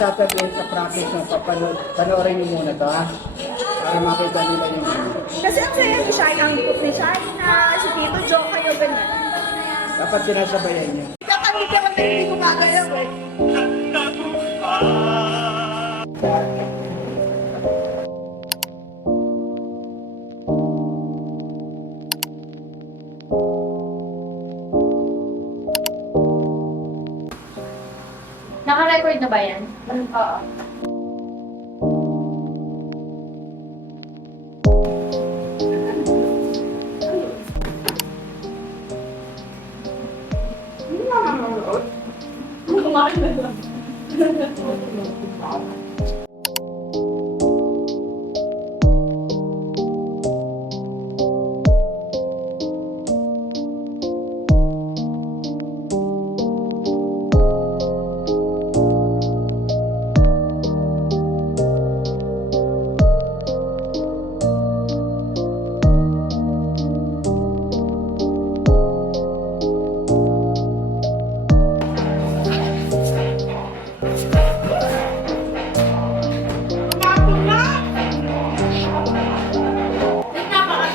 Saturday sa practice ng panoorin niyo muna to ha. Para makita nila yung Kasi ang saya ni Shine, ang likot ni Shina, si Tito Joe, kayo ganyan. dapat sinasabayan niyo. Kapag hindi naman hindi ko magalaw eh. Naka-record na ba yan? Oo. Hindi na nanonood. Kumain na lang.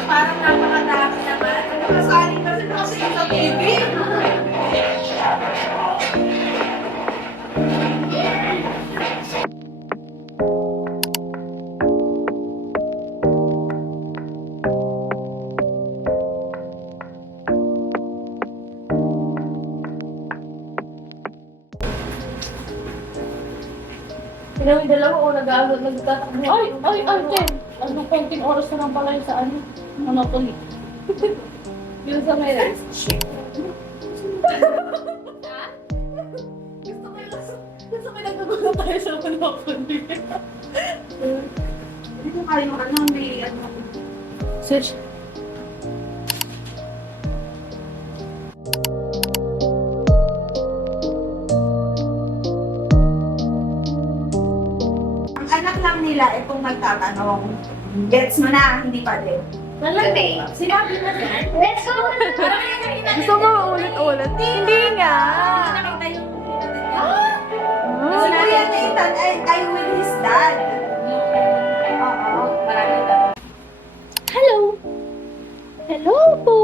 Parang napakadami naman. Nakasaling kasi sa TV. Pinawin dalawa ko nagtatakbo. Ay, Jen! Ano, konting oras na lang pala yung sa ano? Monopoly. Yun sa may rice. Gusto ko nagkagulo tayo sa Monopoly. Hindi ko kaya yung ano, may ano. Search. Ang anak lang nila, itong nagtatanong. Gets mo na, hindi pa din. Talaga? Sinabi na yan? Let's go! Gusto mo ulit-ulit? Hindi nga! Nakita yung sinabi yan ni Ethan, I will his dad. Oo. Hello! Hello po!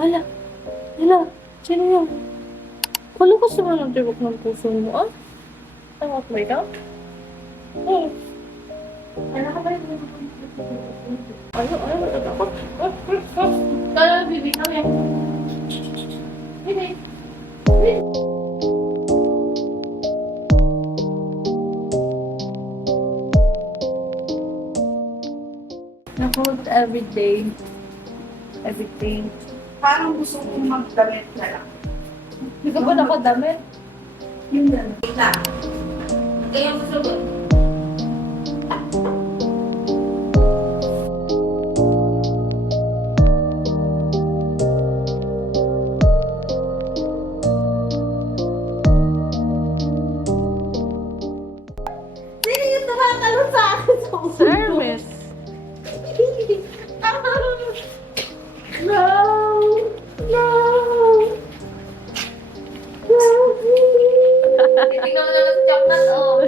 Hala! Hala! Sino yun? Wala ko sa mga tibok ng puso mo, ah? Tawag mo ikaw? Oh. Ano ka ba yun? Ayaw, natatakot. Kala, Bibi, kami. Bibi. Bibi. Na-hold everyday. Everything. Parang gusto kong magdamit na lang. Hindi ka ba nakadamit? Yung gano'n. Kita. Kaya gusto ko. Sino yung tumatalon sa akin sa ulo? Service. No! No! No! Titignan mo na lang sa chocolate, oh.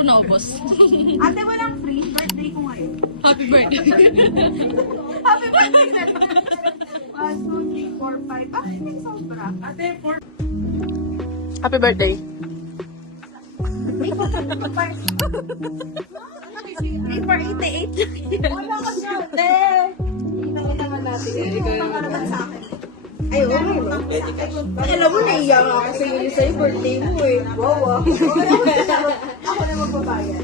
ko naubos. Ate, walang free. Birthday ko ngayon. Happy birthday. Happy birthday na naman. 1, 2, 3, 4, 5. Ah, hindi sobra. Ate, 4. Happy birthday. 3, 4, 88. Wala ka siya, ate. Tingnan naman natin. Ikaw yung pangaraman sa akin. Ay, okay. Alam mo, naiyak ako kasi yun sa'yo birthday mo eh. Wow, Ako na magbabayad.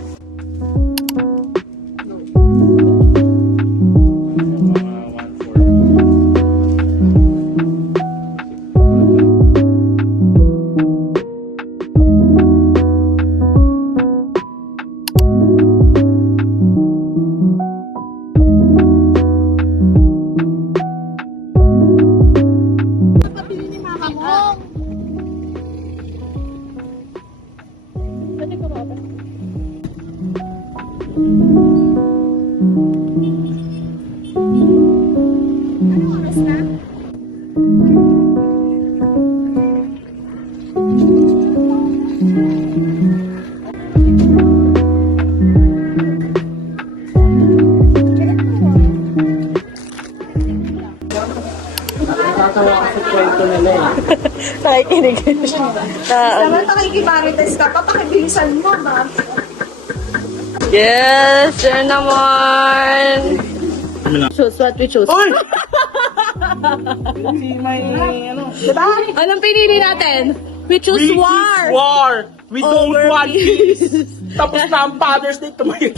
Pwede ko ba? Anong oras na? Nakakatawa kasi kwento nila eh. Nakikinig siya. Naman nakikiparites ka pa, pakibilisan mo, ba? Yes, yun naman. Choose what we choose. Uy! Si may ano? Diba? Anong pinili natin? We choose war. War! We don't Over want peace. peace! Tapos na ang Father's Day tumayo.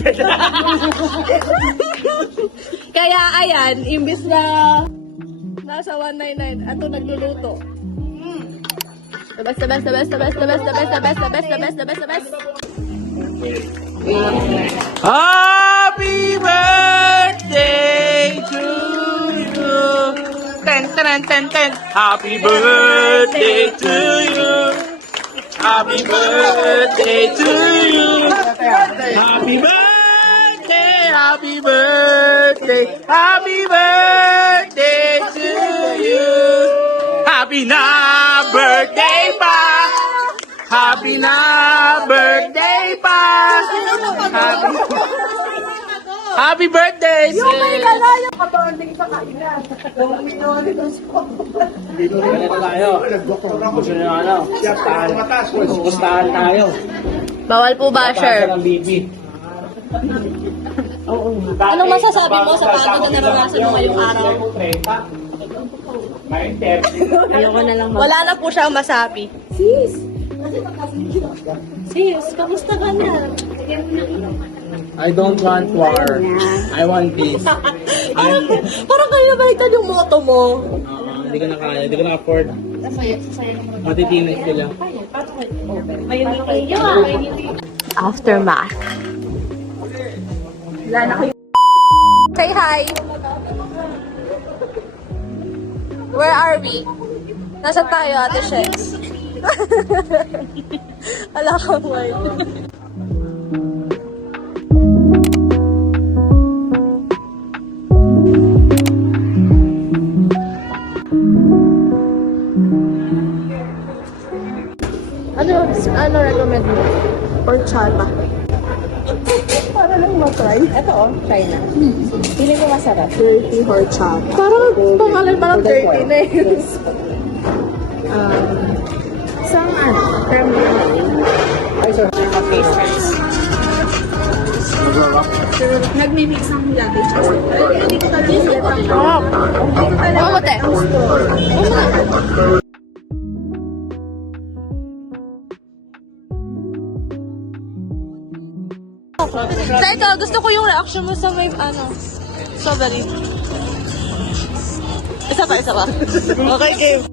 Kaya ayan, imbis na nasa 199, ato nagluluto. The best, the best, the best, the best, the best, the best, the best, the best, the best, the best, the best. Happy birthday to you! Ten, ten, ten, ten. Happy birthday to you! Happy birthday to you! Happy birthday! Happy birthday! Happy birthday to you! Happy na birthday pa! Happy na birthday pa! Happy birthday! Yung may kalayo ka ba? Hindi ka kailan. Dito tayo. Gusto nyo ano? Gustahan tayo. Bawal po ba, Share. sir? Ng bibi. Anong masasabi mo sa pagod na naranasan mo ngayong araw? Ayoko na lang Wala na po siyang masabi. Sis, kamusta ka na? I don't want war. I want peace. Parang kayo nabaliktad yung motto mo. Hindi ko na kaya. Hindi ko na afford. Matitinis sila. Aftermath. Wala na kayo. Say hi. Where are we? Nasaan tayo, Ate Shes? Ala ka, boy. Ano recommend mo? Horchata. Para lang matry. Ito try na. Feeling ko masarap. Dirty horchata. Parang pangalan parang dirty na yun. Isang terminal. Ay, sir. Nagmimix ng latte siya. Hindi ko talaga Oo, te. Teka, gusto ko yung reaction mo sa may, strawberry. Isa pa. Okay, game.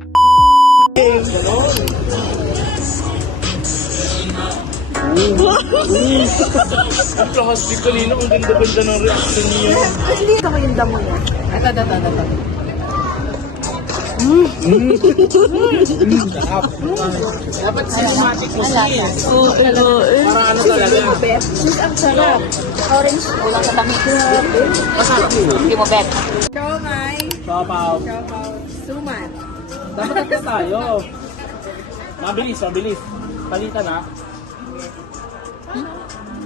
Ang lakas di kanina. Ang ganda-ganda ng reaction niya. Hindi ko yung damo niya. Ito. Dapat cinematic mo siya. Parang ano talaga. Ang sarap. Orange. Wala ka tamis. Masarap. Hindi mo bet. Siomay. Papaw. Suman. Dapat ito tayo. Mabilis. Palitan na.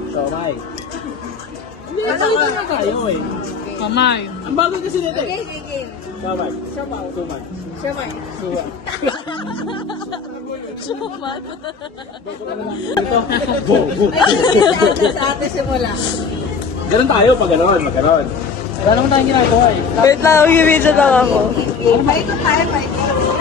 Siomay. Hindi, salita na tayo eh. Kamay. Ang bago kasi nito Okay, eh. sige. Siomay. Sumay. Siyamay. Suwa. Suman. Ito. Go, go. Sa ate simula. Ganun tayo pag gano'n, magano'n. Wala naman tayong ginagawa eh. Wait lang, mag-video lang ako. Paikot tayo, paikot.